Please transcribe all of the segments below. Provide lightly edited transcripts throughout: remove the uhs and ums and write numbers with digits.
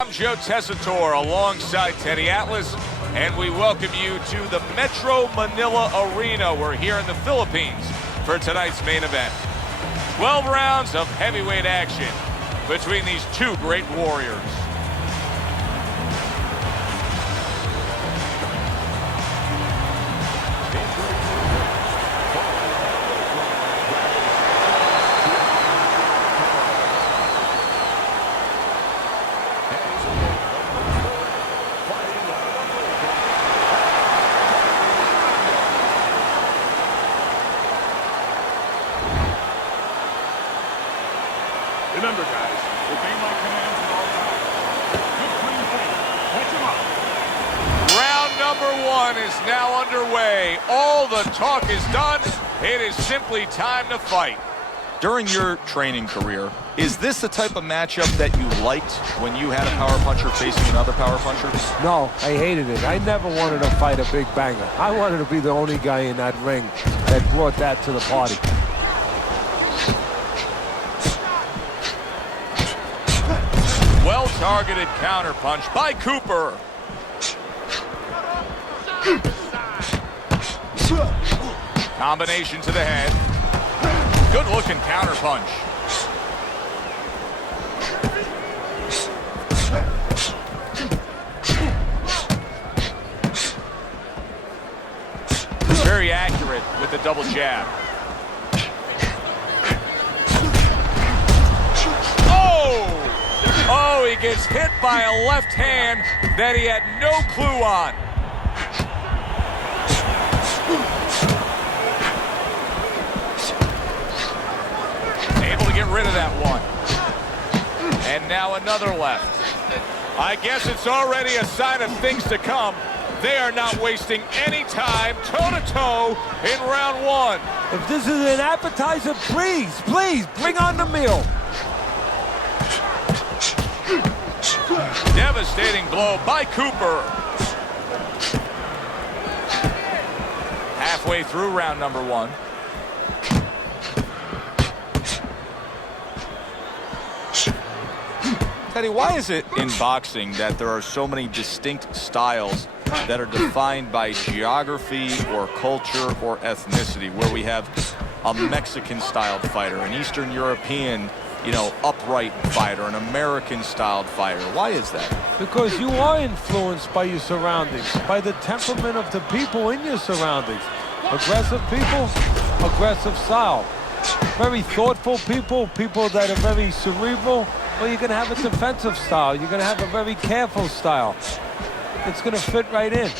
I'm Joe Tessitore alongside Teddy Atlas, and we welcome you to the Metro Manila Arena. We're here in the Philippines for tonight's main event. 12 rounds of heavyweight action between these two great warriors. Remember, guys, obey my commands at all times. Good clean hold. Catch him up. Round number one is now underway. All the talk is done. It is simply time to fight. During your training career, is this the type of matchup that you liked when you had a power puncher facing another power puncher? No, I hated it. I never wanted to fight a big banger. I wanted to be the only guy in that ring that brought that to the party. Well-targeted counterpunch by Cooper. Combination to the head. Good-looking counterpunch. Very accurate with the double jab. Oh, he gets hit by a left hand that he had no clue on. Able to get rid of that one. And now another left. I guess it's already a sign of things to come. They are not wasting any time toe-to-toe in round one. If this is an appetizer, please bring on the meal. Devastating blow by Cooper. Halfway through round number one. Teddy, why is it in boxing that there are so many distinct styles that are defined by geography or culture or ethnicity, where we have a Mexican-styled fighter, an Eastern European, upright fighter, an American-styled fighter? Why is that? Because you are influenced by your surroundings, by the temperament of the people in your surroundings. Aggressive people, aggressive style. Very thoughtful people, people that are very cerebral, well, you're going to have a defensive style. You're going to have a very careful style. It's going to fit right in.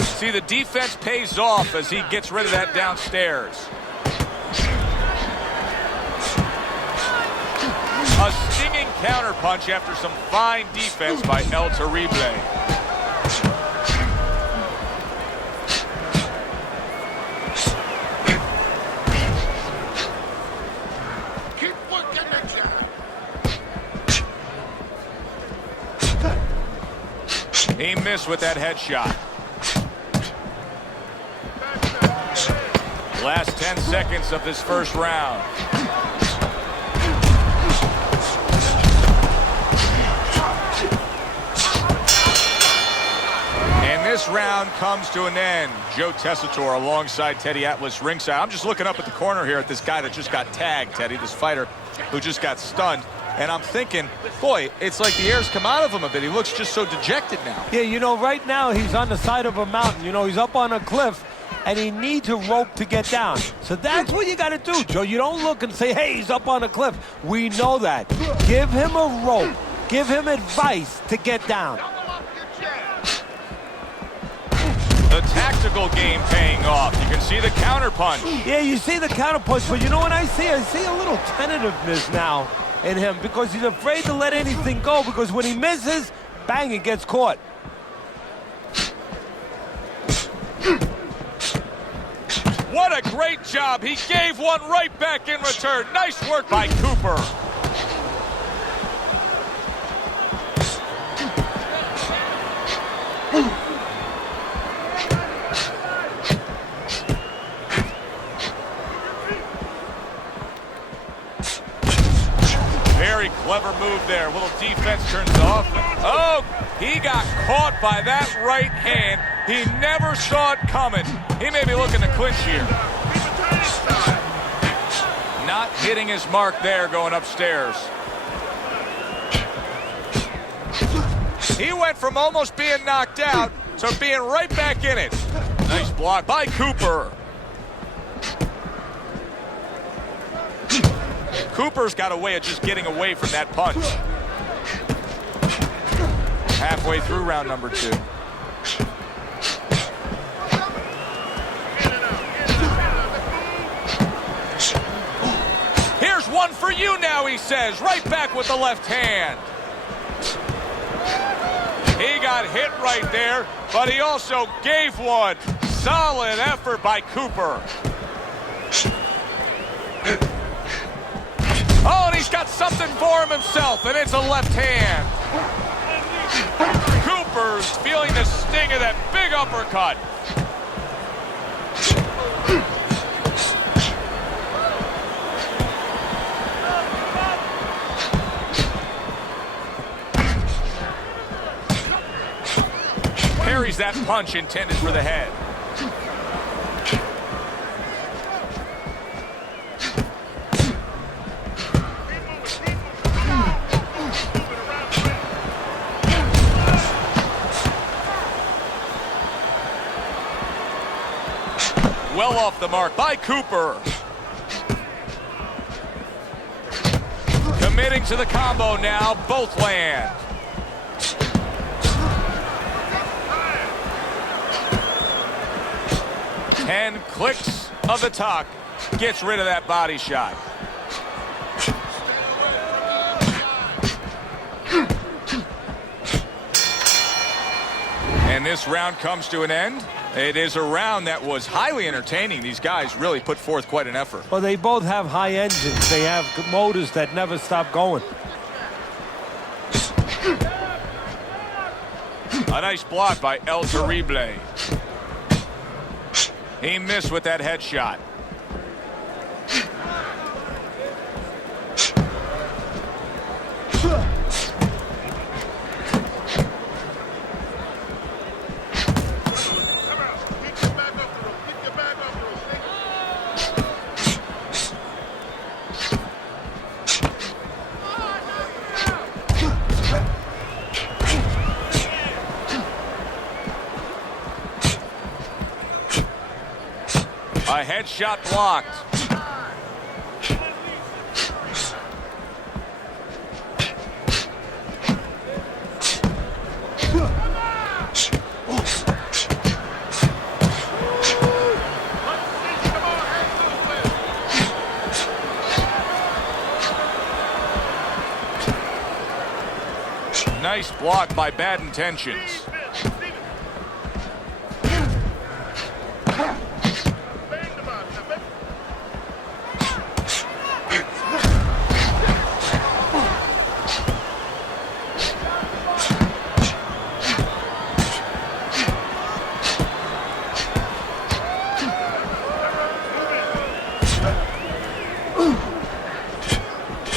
See, the defense pays off as he gets rid of that downstairs. A stinging counterpunch after some fine defense by El Terrible. Keep working the jab. He missed with that headshot. Last 10 seconds of this first round. And this round comes to an end. Joe Tessitore alongside Teddy Atlas ringside. I'm just looking up at the corner here at this guy that just got tagged, Teddy, this fighter who just got stunned. And I'm thinking, boy, it's like the air's come out of him a bit. He looks just so dejected now. Yeah, right now he's on the side of a mountain. He's up on a cliff, and he needs a rope to get down. So that's what you got to do, Joe. You don't look and say, hey, he's up on a cliff. We know that. Give him a rope. Give him advice to get down. The tactical game paying off. You can see the counterpunch. Yeah, you see the counterpunch, but you know what I see? I see a little tentativeness now in him because he's afraid to let anything go, because when he misses, bang, it gets caught. What a great job. He gave one right back in return. Nice work by Cooper. Very clever move there. A little defense turns off. Oh, he got caught by that right hand. He never saw it coming. He may be looking to clinch here. Not hitting his mark there going upstairs. He went from almost being knocked out to being right back in it. Nice block by Cooper. Cooper's got a way of just getting away from that punch. Halfway through round number 2. Here's one for you now, he says. Right back with the left hand. He got hit right there, but he also gave one. Solid effort by Cooper. Oh, and he's got something for him himself, and it's a left hand. Cooper's feeling the sting of that big uppercut. Parries that punch intended for the head. Well off the mark by Cooper. Committing to the combo now, both land. And clicks of the tuck gets rid of that body shot. And this round comes to an end. It is a round that was highly entertaining. These guys really put forth quite an effort. Well, they both have high engines. They have motors that never stop going. A nice block by El Terrible. He missed with that headshot. A headshot blocked. Nice block by Bad Intentions.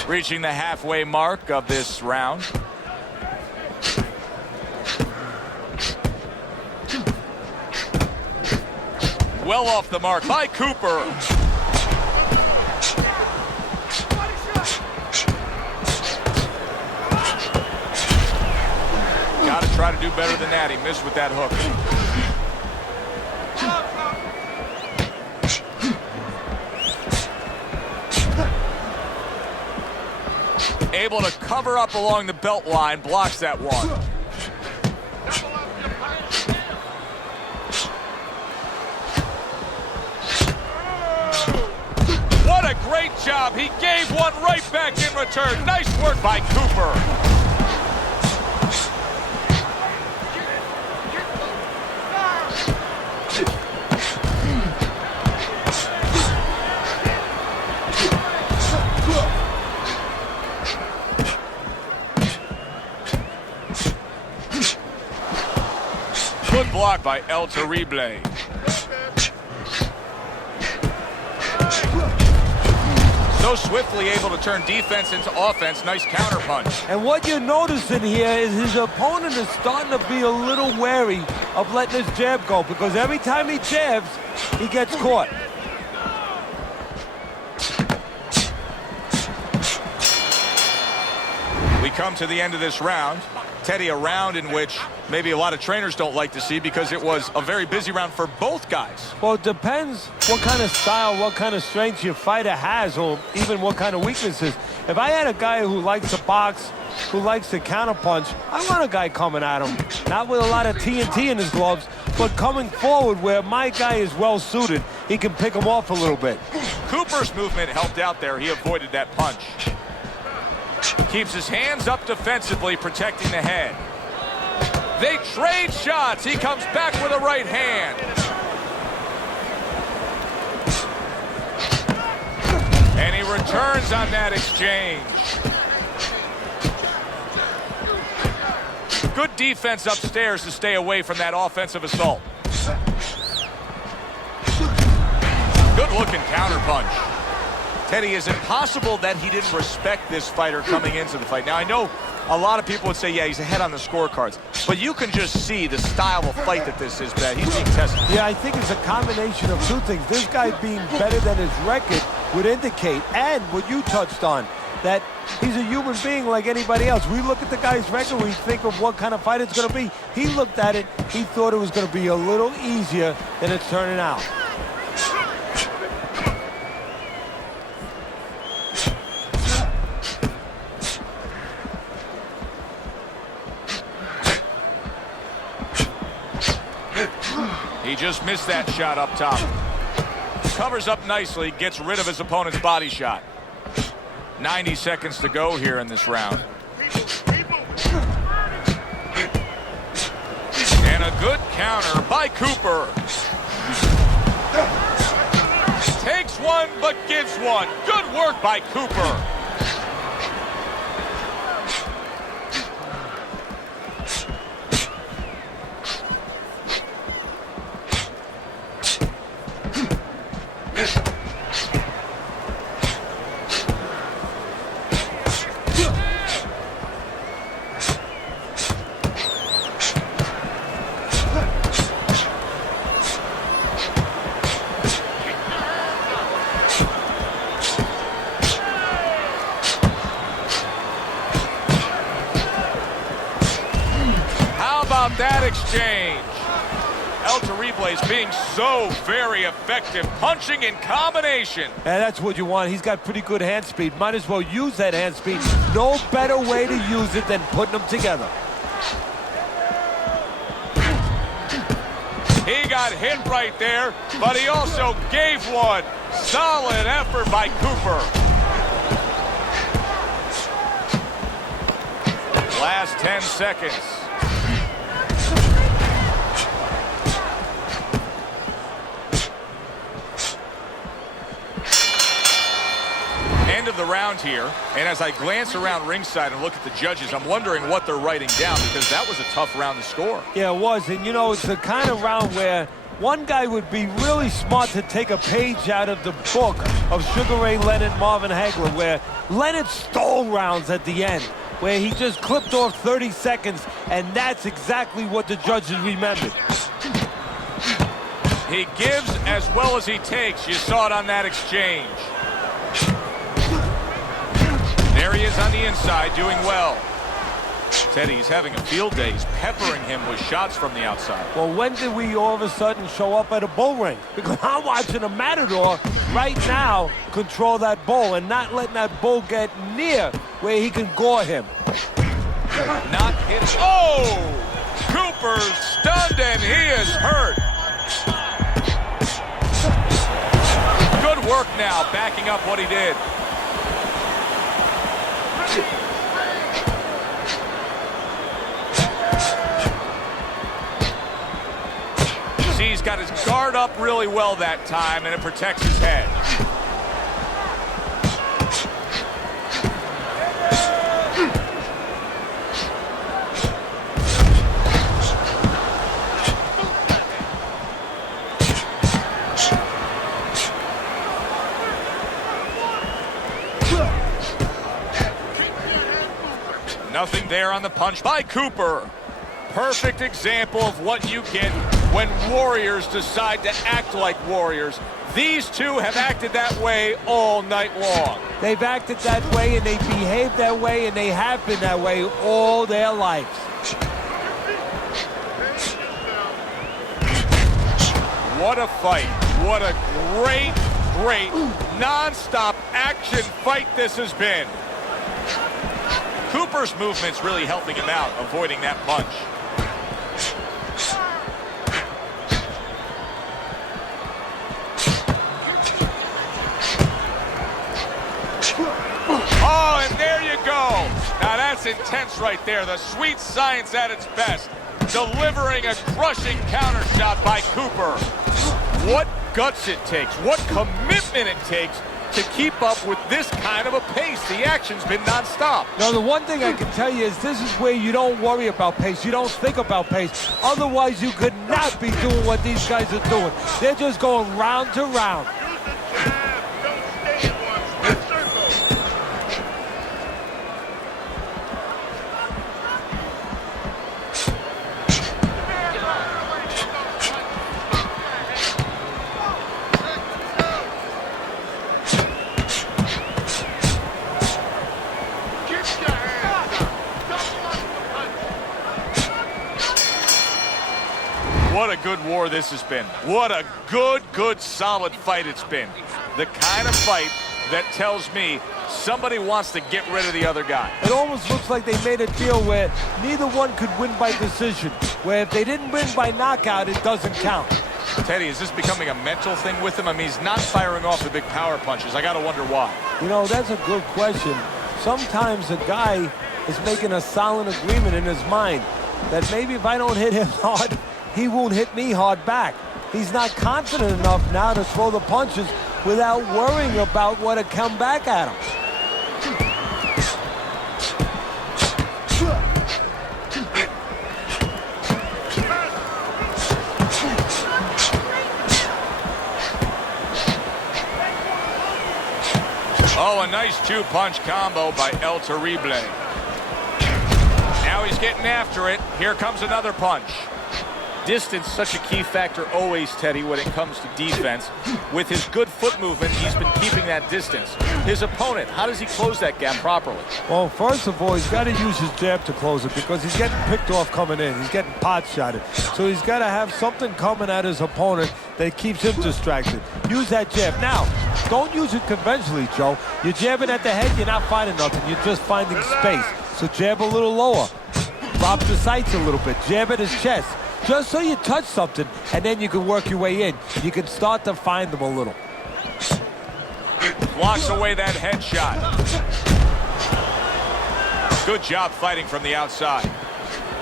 Reaching the halfway mark of this round. Well off the mark by Cooper. Got to try to do better than that. He missed with that hook. Able to cover up along the belt line, blocks that one. What a great job. He gave one right back in return. Nice work by Cooper. Good block by El Terrible. So So swiftly able to turn defense into offense. Nice counter punch. And what you're noticing here is his opponent is starting to be a little wary of letting his jab go, because every time he jabs, he gets caught. We come to the end of this round. Teddy, a round in which maybe a lot of trainers don't like to see because it was a very busy round for both guys. Well, it depends what kind of style, what kind of strength your fighter has, or even what kind of weaknesses. If I had a guy who likes to box, who likes to counterpunch, I want a guy coming at him, not with a lot of TNT in his gloves, but coming forward where my guy is well suited. He can pick him off a little bit. Cooper's movement helped out there. He avoided that punch. Keeps his hands up defensively, protecting the head. They trade shots. He comes back with a right hand. And he returns on that exchange. Good defense upstairs to stay away from that offensive assault. Good looking counter punch. Teddy, is it possible that he didn't respect this fighter coming into the fight? Now, I know a lot of people would say, yeah, he's ahead on the scorecards, but you can just see the style of fight that this is, Ben. He's being tested. Yeah, I think it's a combination of two things. This guy being better than his record would indicate, and what you touched on, that he's a human being like anybody else. We look at the guy's record, we think of what kind of fight it's going to be. He looked at it, he thought it was going to be a little easier than it's turning out. He just missed that shot up top. Covers up nicely, gets rid of his opponent's body shot. 90 seconds to go here in this round. And a good counter by Cooper. Takes one, but gives one. Good work by Cooper. That exchange. El Terrible being so very effective, punching in combination. And that's what you want. He's got pretty good hand speed. Might as well use that hand speed. No better way to use it than putting them together. He got hit right there, but he also gave one. Solid effort by Cooper. Last 10 seconds. End of the round here, and as I glance around ringside and look at the judges, I'm wondering what they're writing down, because that was a tough round to score. Yeah, it was, and you know, it's the kind of round where one guy would be really smart to take a page out of the book of Sugar Ray Leonard, Marvin Hagler, where Leonard stole rounds at the end, where he just clipped off 30 seconds, and that's exactly what the judges remembered. He gives as well as he takes. You saw it on that exchange. There he is on the inside, doing well. Teddy's having a field day. He's peppering him with shots from the outside. Well, when did we all of a sudden show up at a bull ring? Because I'm watching a matador right now control that bull and not letting that bull get near where he can gore him. Not hit. Oh! Cooper's stunned and he is hurt. Good work now, backing up what he did. See, he's got his guard up really well that time, and it protects his head. Nothing there on the punch by Cooper. Perfect example of what you get when warriors decide to act like warriors. These two have acted that way all night long. They've acted that way, and they behave that way, and they have been that way all their lives. What a fight. What a great, great, non-stop action fight this has been. Cooper's movement's really helping him out, avoiding that punch. Oh, and there you go. Now that's intense right there. The sweet science at its best. Delivering a crushing counter shot by Cooper. What guts it takes, what commitment it takes to keep up with this kind of a pace. The action's been nonstop. Now, the one thing I can tell you is this is where you don't worry about pace. You don't think about pace. Otherwise, you could not be doing what these guys are doing. They're just going round to round. What a good war this has been. What a good, solid fight it's been. The kind of fight that tells me somebody wants to get rid of the other guy. It almost looks like they made a deal where neither one could win by decision, where if they didn't win by knockout, it doesn't count. Teddy, is this becoming a mental thing with him? I mean, he's not firing off the big power punches. I got to wonder why. You know, that's a good question. Sometimes a guy is making a silent agreement in his mind that maybe if I don't hit him hard, he won't hit me hard back. He's not confident enough now to throw the punches without worrying about what had come back at him. Oh, a nice two-punch combo by El Terrible. Now he's getting after it. Here comes another punch. Distance, such a key factor always, Teddy, when it comes to defense. With his good foot movement, he's been keeping that distance. His opponent, how does he close that gap properly? Well, first of all, he's got to use his jab to close it because he's getting picked off coming in. He's getting pot-shotted. So he's got to have something coming at his opponent that keeps him distracted. Use that jab. Now, don't use it conventionally, Joe. You're jabbing at the head, you're not finding nothing. You're just finding space. So jab a little lower. Drop the sights a little bit. Jab at his chest. Just so you touch something, and then you can work your way in. You can start to find them a little. Blocks away that headshot. Good job fighting from the outside.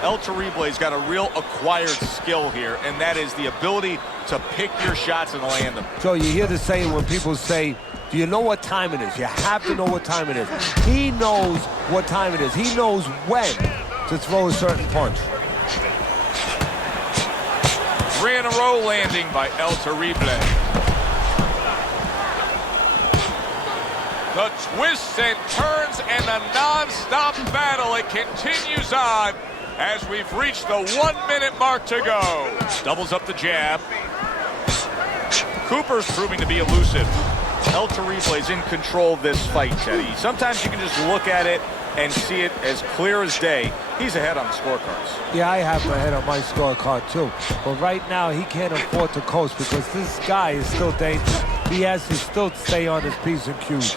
El Terrible's got a real acquired skill here, and that is the ability to pick your shots and land them. So you hear the saying when people say, do you know what time it is? You have to know what time it is. He knows what time it is. He knows when to throw a certain punch. 3 in a row landing by El Terrible. The twists and turns and the non-stop battle, it continues on as we've reached the 1 minute mark to go. Doubles up the jab. Cooper's proving to be elusive. El Terrible is in control of this fight, Teddy. Sometimes you can just look at it and see it as clear as day. He's ahead on the scorecards. Yeah, I have my head on my scorecard too. But right now, he can't afford to coast because this guy is still dangerous. He has to still stay on his P's and Q's.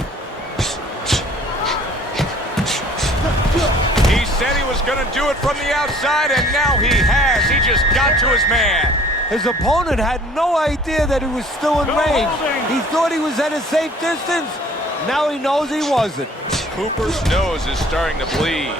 He said he was going to do it from the outside, and now he has. He just got to his man. His opponent had no idea that he was still in range. He thought he was at a safe distance. Now he knows he wasn't. Cooper's nose is starting to bleed.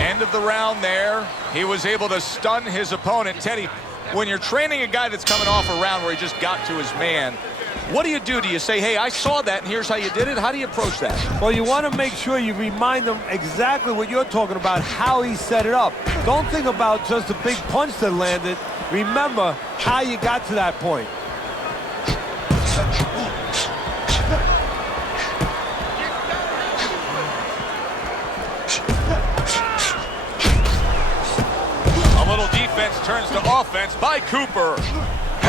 End of the round there. He was able to stun his opponent. Teddy, when you're training a guy that's coming off a round where he just got to his man, What do you do? Do you say, hey, I saw that, and here's how you did it? How do you approach that? Well, you want to make sure you remind them exactly what you're talking about, how he set it up. Don't think about just a big punch that landed. Remember how you got to that point. A little defense turns to offense by Cooper.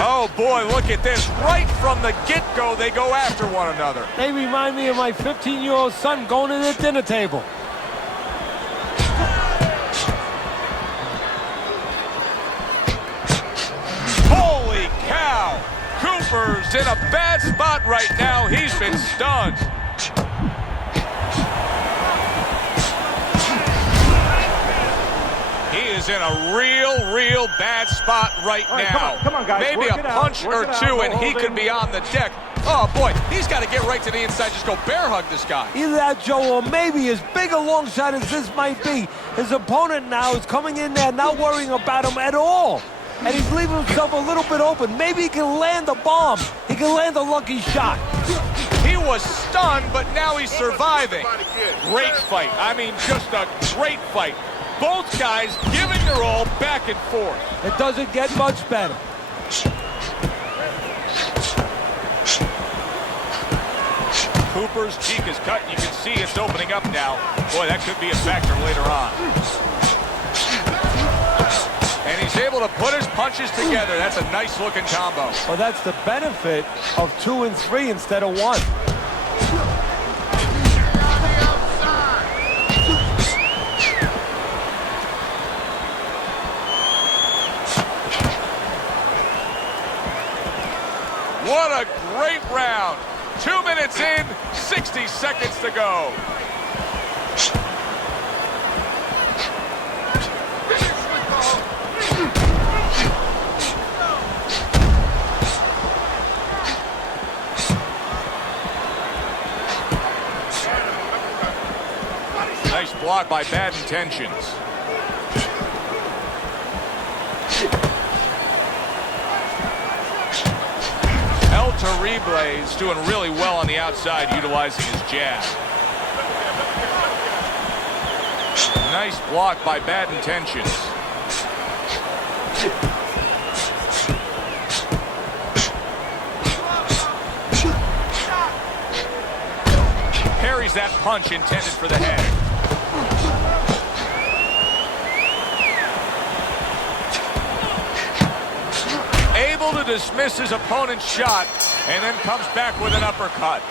Oh, boy, look at this. Right from the get-go, they go after one another. They remind me of my 15-year-old son going to the dinner table. Holy cow! Cooper's in a bad spot right now. He's been stunned. He is in a real bad spot right now. Come on, guys. Maybe Work a it out. punch or Work it out. two, No and he holding. could be on the deck. Oh, boy, he's got to get right to the inside. Just go bear hug this guy. Either that, Joe, or maybe as big a long shot as this might be, his opponent now is coming in there not worrying about him at all. And he's leaving himself a little bit open. Maybe he can land a bomb. He can land a lucky shot. He was stunned, but now he's surviving. Great fight. I mean, just a great fight. Both guys giving their all back and forth. It doesn't get much better. Cooper's cheek is cut. You can see it's opening up now. Boy, that could be a factor later on. And he's able to put his punches together. That's a nice-looking combo. Well, that's the benefit of 2 and 3 instead of 1. What a great round. 2 minutes in, 60 seconds to go. Nice block by Bad Intentions. El Terrible is doing really well on the outside, utilizing his jab. Nice block by Bad Intentions. Parries that punch intended for the head. Able to dismiss his opponent's shot and then comes back with an uppercut.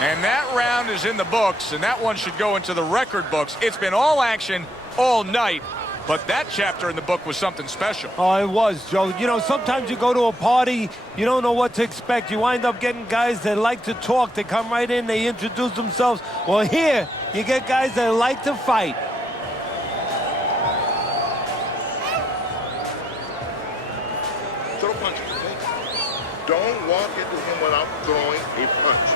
And that round is in the books, and that one should go into the record books. It's been all action all night, but that chapter in the book was something special. Oh, it was, Joe. You know, sometimes you go to a party, you don't know what to expect. You wind up getting guys that like to talk. They come right in, they introduce themselves. Well, here, you get guys that like to fight. Throw punches, okay? Don't walk into him without throwing a punch.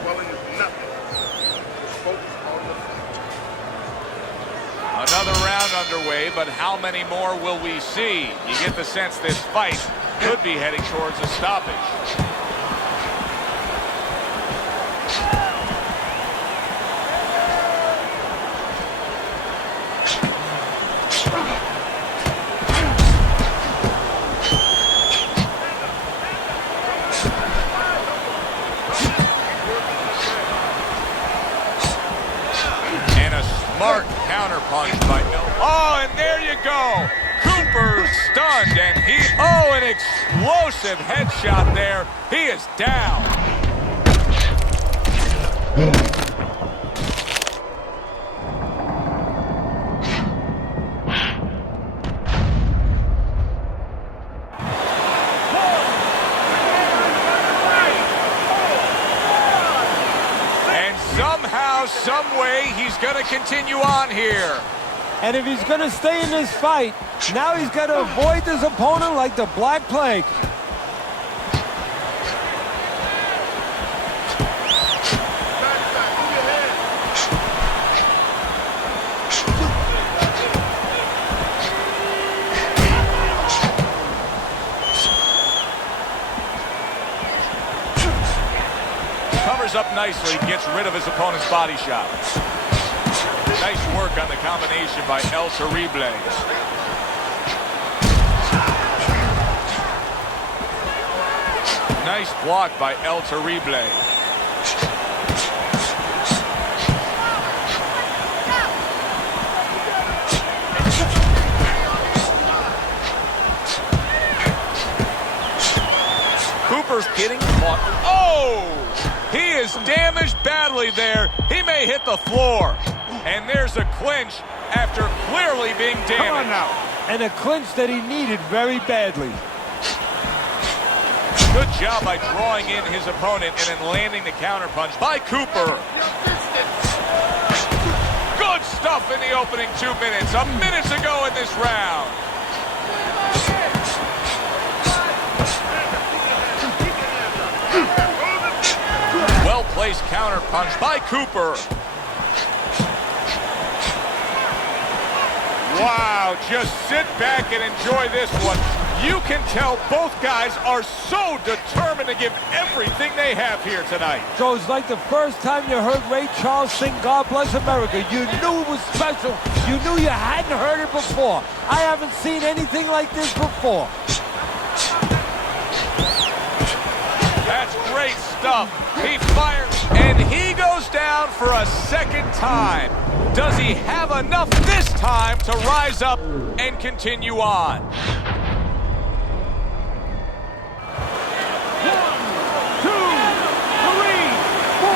Swelling is nothing. Just focus on the fight. Another round underway, but how many more will we see? You get the sense this fight could be heading towards a stoppage. Smart counterpunch by Miller. Oh, and there you go. Cooper's stunned, and an explosive headshot there. He is down. Some way he's going to continue on here. And if he's going to stay in this fight, now he's got to avoid his opponent like the Black Plague. Covers up nicely, gets rid of his opponent's body shot. Nice work on the combination by El Terrible. Nice block by El Terrible. Cooper's getting caught. Oh! He is damaged badly there. He may hit the floor. And there's a clinch after clearly being damaged. Come on now. And a clinch that he needed very badly. Good job by drawing in his opponent and then landing the counterpunch by Cooper. Good stuff in the opening 2 minutes. A minute to go in this round. Well-placed counterpunch by Cooper. Wow, just sit back and enjoy this one. You can tell both guys are so determined to give everything they have here tonight. So it's like the first time you heard Ray Charles sing God Bless America. You knew it was special. You knew you hadn't heard it before. I haven't seen anything like this before. That's great stuff. He fires, and he goes down for a second time. Does he have enough this time to rise up and continue on? 1, 2, 3, 4,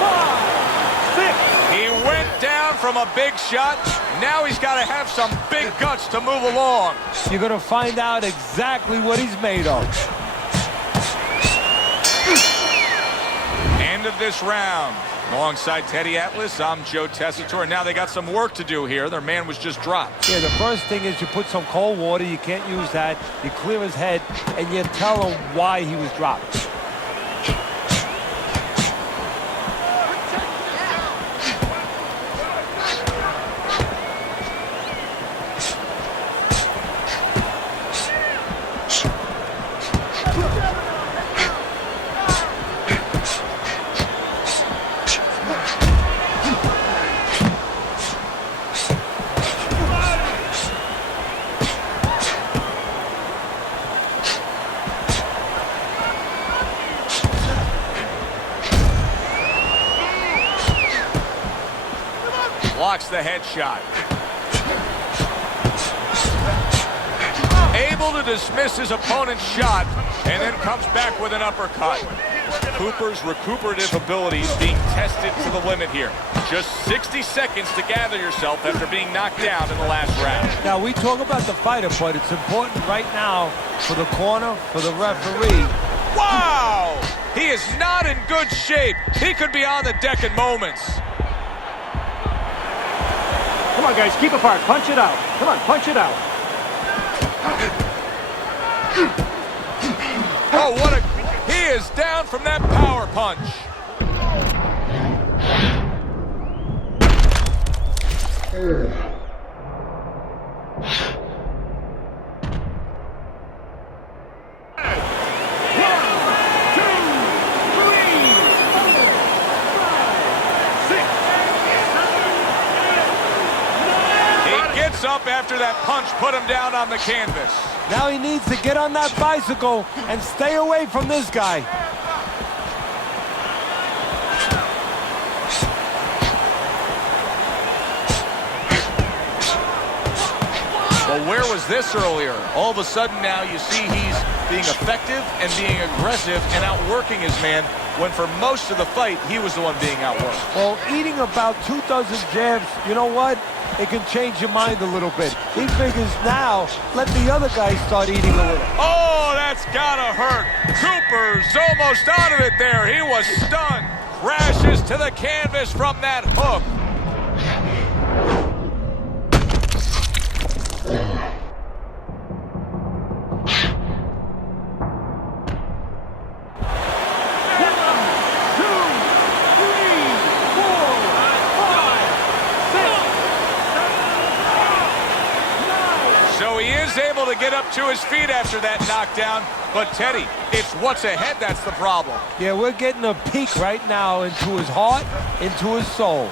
5, 6. He went down from a big shot. Now he's got to have some big guts to move along. You're going to find out exactly what he's made of. End of this round. Alongside Teddy Atlas, I'm Joe Tessitore. Now they got some work to do here. Their man was just dropped. Yeah, the first thing is you put some cold water. You can't use that. You clear his head, and you tell him why he was dropped. Blocks the headshot. Able to dismiss his opponent's shot and then comes back with an uppercut. Cooper's recuperative abilities being tested to the limit here. Just 60 seconds to gather yourself after being knocked down in the last round. Now, we talk about the fighter, but it's important right now for the corner, for the referee. Wow! He is not in good shape. He could be on the deck in moments. Come on, guys, keep apart. Punch it out. Come on, punch it out. Oh, what a... He is down from that power punch. Up after that punch put him down on the canvas. Now he needs to get on that bicycle and stay away from this guy. Well, where was this earlier? All of a sudden now you see he's being effective and being aggressive and outworking his man, when for most of the fight he was the one being outworked. Well, eating about 2 dozen jabs, you know what? It can change your mind a little bit. He figures now, let the other guy start eating a little. Oh, that's gotta hurt. Cooper's almost out of it there. He was stunned. Crashes to the canvas from that hook. So he is able to get up to his feet after that knockdown, But Teddy, it's what's ahead that's the problem. Yeah, we're getting a peek right now into his heart, into his soul.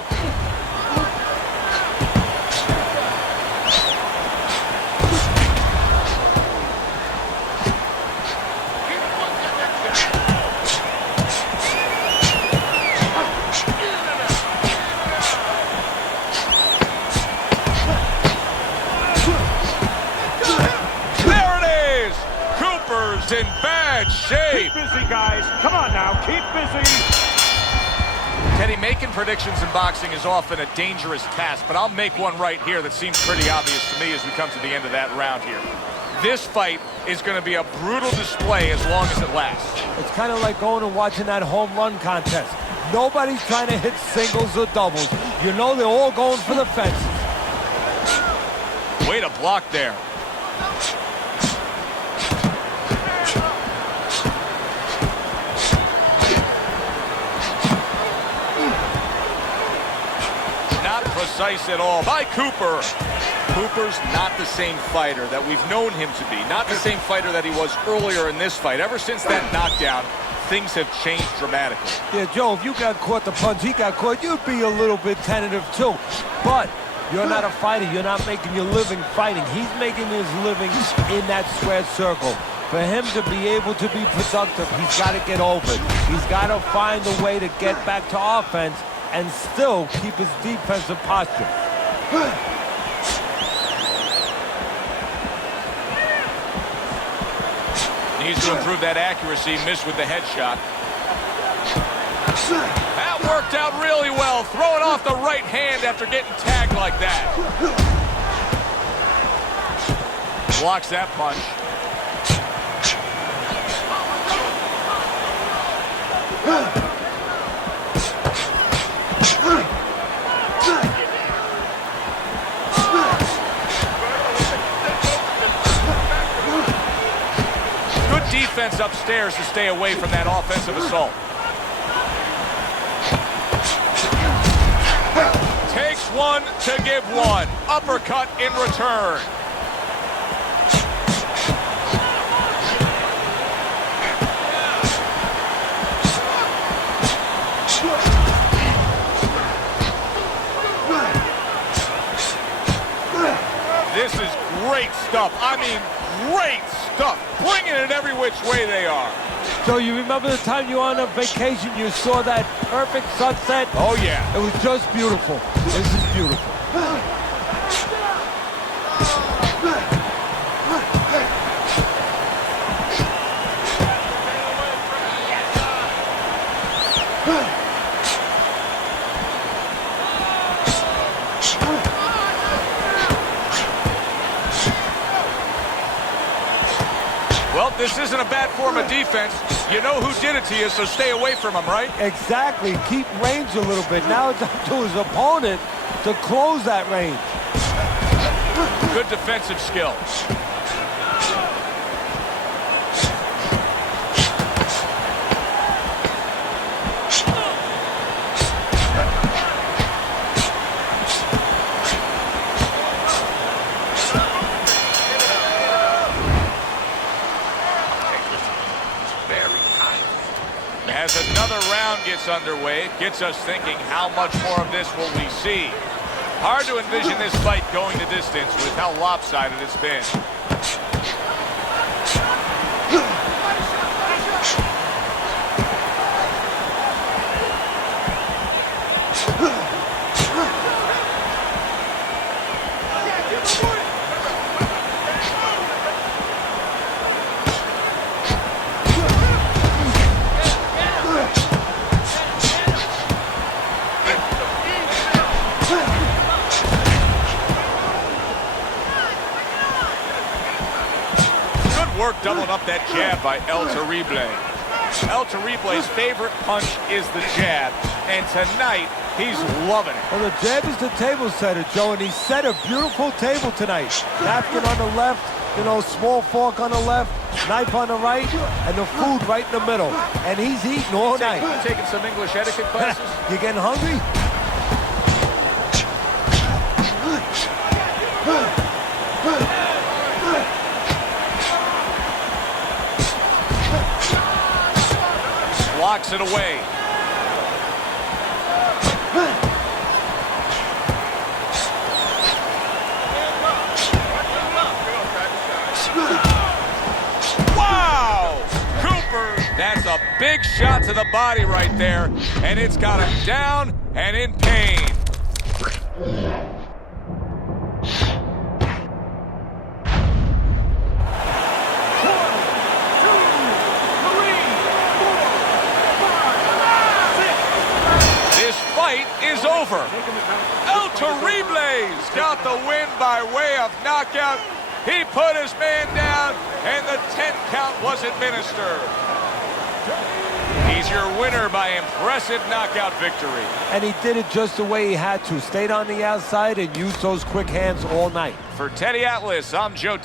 In bad shape. Keep busy, guys. Come on now, keep busy. Teddy, making predictions in boxing is often a dangerous task, but I'll make one right here that seems pretty obvious to me as we come to the end of that round here. This fight is going to be a brutal display as long as it lasts. It's kind of like going and watching that home run contest. Nobody's trying to hit singles or doubles. You know they're all going for the fences. Way to block there. Precise at all by Cooper. Cooper's not the same fighter that we've known him to be. Not the same fighter that he was earlier in this fight. Ever since that knockdown, things have changed dramatically. Yeah, Joe, if you got caught the punch he got caught, you'd be a little bit tentative too. But you're not a fighter. You're not making your living fighting. He's making his living in that square circle. For him to be able to be productive, he's got to get over it. He's got to find a way to get back to offense and still keep his defensive posture. Needs to improve that accuracy, missed with the headshot. That worked out really well, throwing off the right hand after getting tagged like that. Blocks that punch. Defense upstairs to stay away from that offensive assault. Takes one to give one. Uppercut in return. This is great stuff. I mean, great stuff. Bringing it every which way they are. So you remember the time you were on a vacation, you saw that perfect sunset? Oh, yeah. It was just beautiful. This is beautiful. Well, this isn't a bad form of defense. You know who did it to you, so stay away from him, right? Exactly. Keep range a little bit. Now it's up to his opponent to close that range. Good defensive skills. As another round gets underway, it gets us thinking, how much more of this will we see? Hard to envision this fight going the distance with how lopsided it's been. Work doubling up that jab by El Terrible. El Terrible's favorite punch is the jab, and tonight he's loving it. Well, the jab is the table setter, Joe, and he set a beautiful table tonight. Napkin on the left, you know, small fork on the left, knife on the right, and the food right in the middle. And he's eating all night. Taking some English etiquette classes? You getting hungry? gets it away. Wow! Cooper, that's a big shot to the body right there, and it's got him down and in pain. Is over. El Terrible's got the win by way of knockout. He put his man down, and the 10 count was administered. He's your winner by impressive knockout victory. And he did it just the way he had to. Stayed on the outside and used those quick hands all night. For Teddy Atlas, I'm Joe